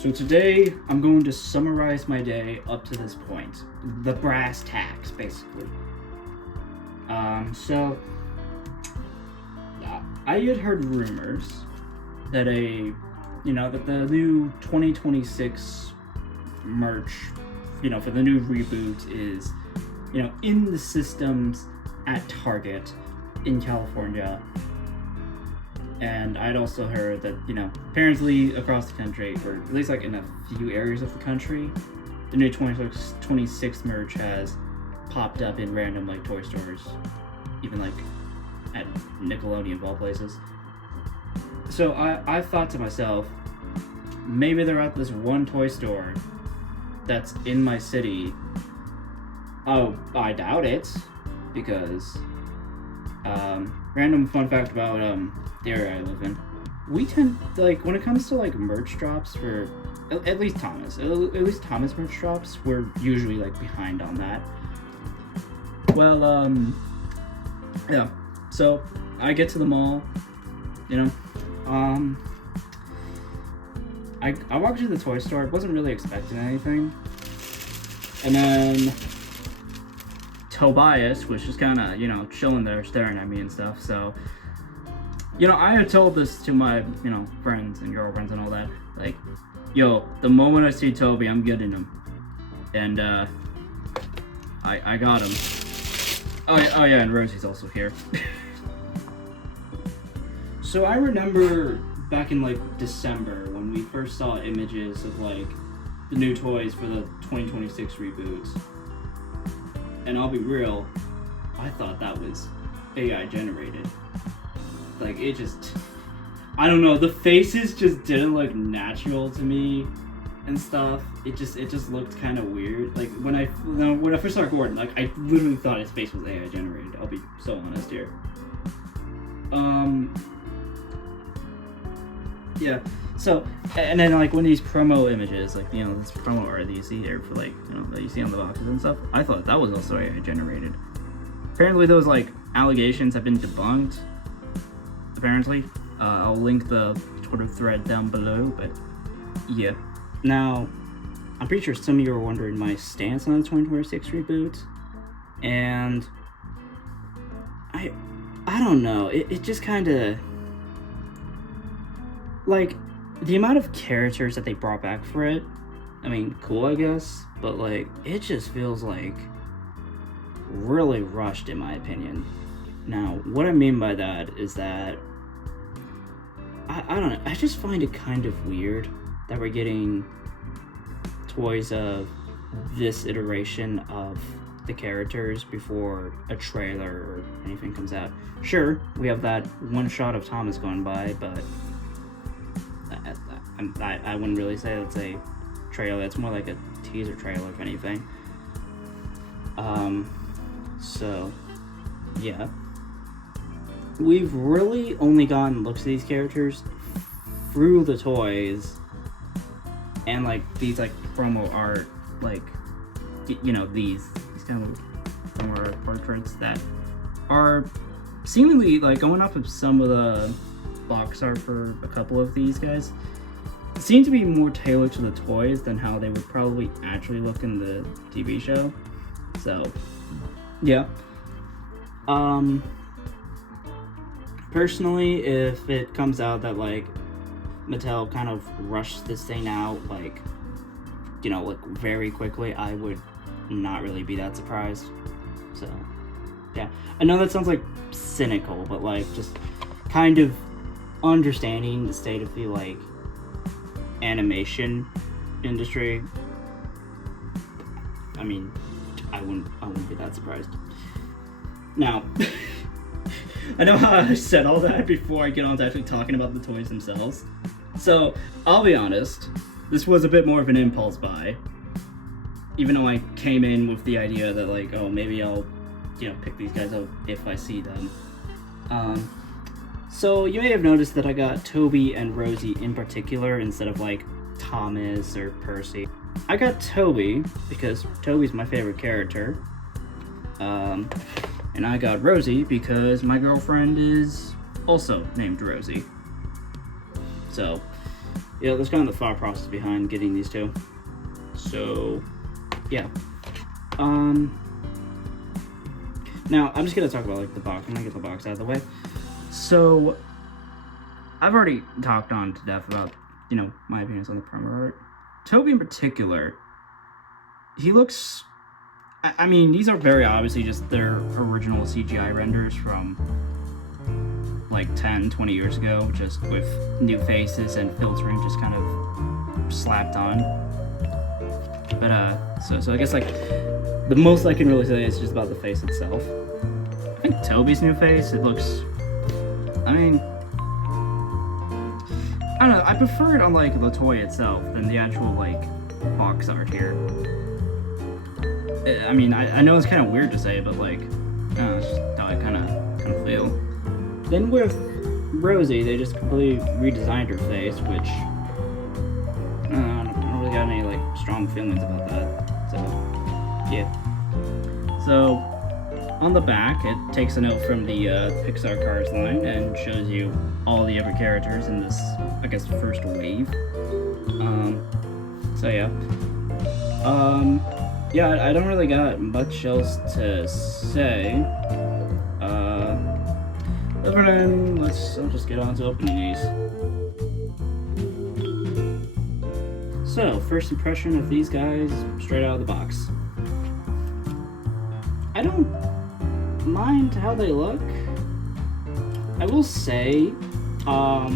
So today, I'm going to summarize my day up to this point. The brass tacks, basically. I had heard rumors that that the new 2026 merch, for the new reboot is, in the systems at Target in California. And I'd also heard that, apparently across the country, or at least like in a few areas of the country, the new 2026 merch has popped up in random like toy stores, even like at Nickelodeon of all places. So I thought to myself, maybe they're at this one toy store that's in my city. Oh, I doubt it, because random fun fact about the area I live in, we tend, like, when it comes to like merch drops for at least Thomas merch drops, we're usually like behind on that. Well, yeah, so I get to the mall, I walked to the toy store. I wasn't really expecting anything, and then Tobias was just kind of, chilling there, staring at me and stuff. So, I had told this to my, friends and girlfriends and all that. Like, yo, the moment I see Toby, I'm getting him. And, I got him. Oh yeah, and Rosie's also here. So I remember back in, like, December when we first saw images of, like, the new toys for the 2026 reboot. And I'll be real, I thought that was AI generated. Like, it just, I don't know, the faces just didn't look natural to me and stuff. It just looked kind of weird. Like, when I first saw Gordon, like, I literally thought his face was AI generated. I'll be so honest here. Yeah. So, and then, like, when these promo images, like, this promo art that you see here for, like, that you see on the boxes and stuff, I thought that was also AI generated. Apparently those, like, allegations have been debunked. Apparently. I'll link the Twitter thread down below, but yeah. Now, I'm pretty sure some of you are wondering my stance on the 2026 reboot, and I don't know, it just kind of, like, the amount of characters that they brought back for it, I mean, cool, I guess, but, like, it just feels, like, really rushed, in my opinion. Now, what I mean by that is that, I don't know, I just find it kind of weird that we're getting toys of this iteration of the characters before a trailer or anything comes out. Sure, we have that one shot of Thomas going by, but I wouldn't really say that's a trailer. That's more like a teaser trailer, if anything. So, yeah. We've really only gotten looks at these characters through the toys and, like, these, like, promo art, like, these kind of promo art portraits that are seemingly, like, going off of some of the box art for a couple of these guys. Seem to be more tailored to the toys than how they would probably actually look in the TV show. So, yeah. Personally, if it comes out that, like, Mattel kind of rushed this thing out, like, like, very quickly, I would not really be that surprised. So, yeah. I know that sounds, like, cynical, but, like, just kind of understanding the state of the, like, animation industry. I mean, I wouldn't be that surprised. Now, I know how I said all that before I get on to actually talking about the toys themselves. So, I'll be honest, this was a bit more of an impulse buy. Even though I came in with the idea that, like, oh, maybe I'll, pick these guys up if I see them. So, you may have noticed that I got Toby and Rosie in particular instead of, like, Thomas or Percy. I got Toby because Toby's my favorite character. And I got Rosie because my girlfriend is also named Rosie. So, yeah, that's kind of the thought process behind getting these two. So, yeah. Now, I'm just going to talk about, like, the box. I'm going to get the box out of the way. So, I've already talked on to death about, you know, my opinions on the primer art. Toby in particular, he looks... I mean, these are very obviously just their original CGI renders from, like, 10, 20 years ago, just with new faces and filtering just kind of slapped on. But, so I guess, like, the most I can really say is just about the face itself. I think Toby's new face, it looks... I mean... I don't know, I prefer it on, like, the toy itself than the actual, like, box art here. I mean, I know it's kind of weird to say, but, like, it's just how I kind of feel. Then with Rosie, they just completely redesigned her face, which... I don't really got any, like, strong feelings about that. So, yeah. So, on the back, it takes a note from the Pixar Cars line and shows you all the other characters in this, I guess, first wave. So yeah. Yeah, I don't really got much else to say. Other than, I'll just get on to opening these. So, first impression of these guys straight out of the box. I don't mind how they look. I will say, yeah,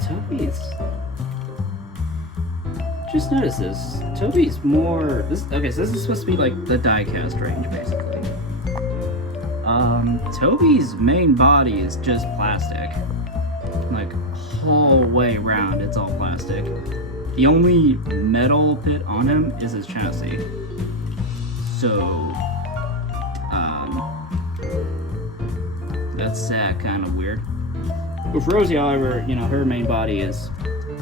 Toby's... Just notice this. Toby's more... Okay, so this is supposed to be like the diecast range, basically. Toby's main body is just plastic. Like, whole way around, it's all plastic. The only metal bit on him is his chassis. So, that's kind of weird. With Rosie, however, you know, her main body is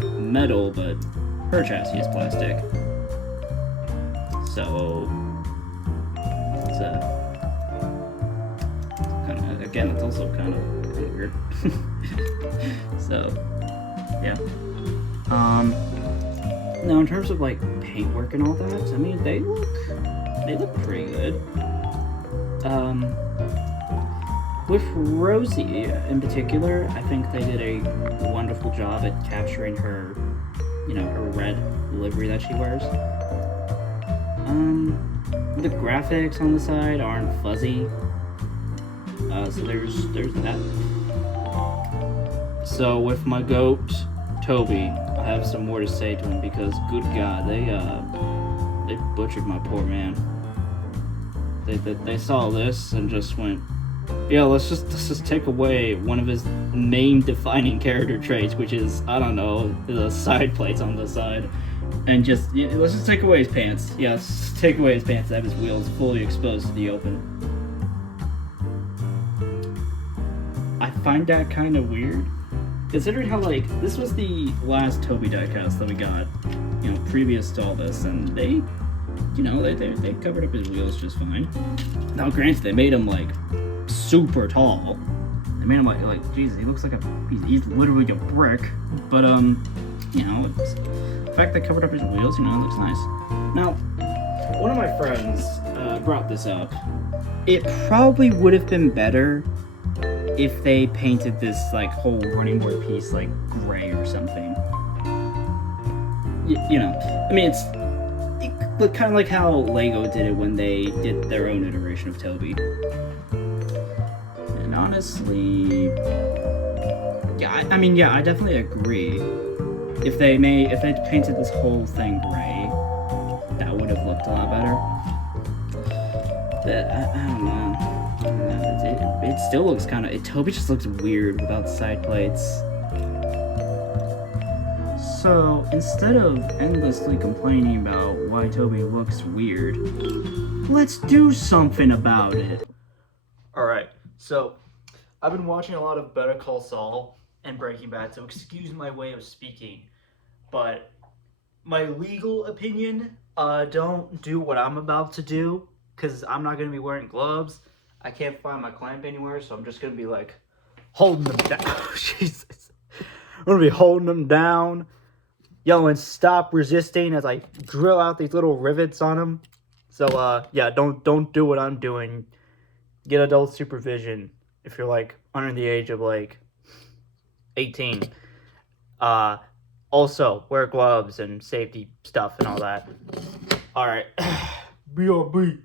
metal, but her chassis is plastic. So, it's kind of, again, it's also kind of weird. So, yeah. Now in terms of like paintwork and all that, I mean, they look pretty good. With Rosie in particular, I think they did a wonderful job at capturing her, you know, her red livery that she wears. The graphics on the side aren't fuzzy, so there's that. So with my goat, Toby, I have some more to say to him because, good God, they butchered my poor man. They saw this and just went, yeah, let's just take away one of his main defining character traits, which is, I don't know, the side plates on the side, and just, yeah, let's just take away his pants. Yeah, let's just take away his pants and have his wheels fully exposed to the open. I find that kind of weird, considering how, like, this was the last Toby diecast that we got, you know, previous to all this, and they, you know, they covered up his wheels just fine. Now, granted, they made him, like, super tall. They made him like Jesus, he looks like he's literally a brick. But you know, the fact they covered up his wheels, you know, it looks nice. Now, one of my friends brought this up. It probably would have been better if they painted this like whole running board piece like gray or something. You know, I mean, it looked kind of like how Lego did it when they did their own iteration of Toby. Honestly, yeah, I mean, yeah, I definitely agree. If they painted this whole thing gray, that would have looked a lot better. But I don't know. It still looks kind of. Toby just looks weird without side plates. So instead of endlessly complaining about why Toby looks weird, let's do something about it. All right, so. I've been watching a lot of Better Call Saul and Breaking Bad, so excuse my way of speaking, but my legal opinion, don't do what I'm about to do, because I'm not going to be wearing gloves. I can't find my clamp anywhere, so I'm just going to be, like, holding them down. Jesus. I'm going to be holding them down, yelling, "Stop resisting," as I drill out these little rivets on them. So, yeah, don't do what I'm doing. Get adult supervision if you're, like, under the age of, like, 18. Also, wear gloves and safety stuff and all that. Alright. BRB.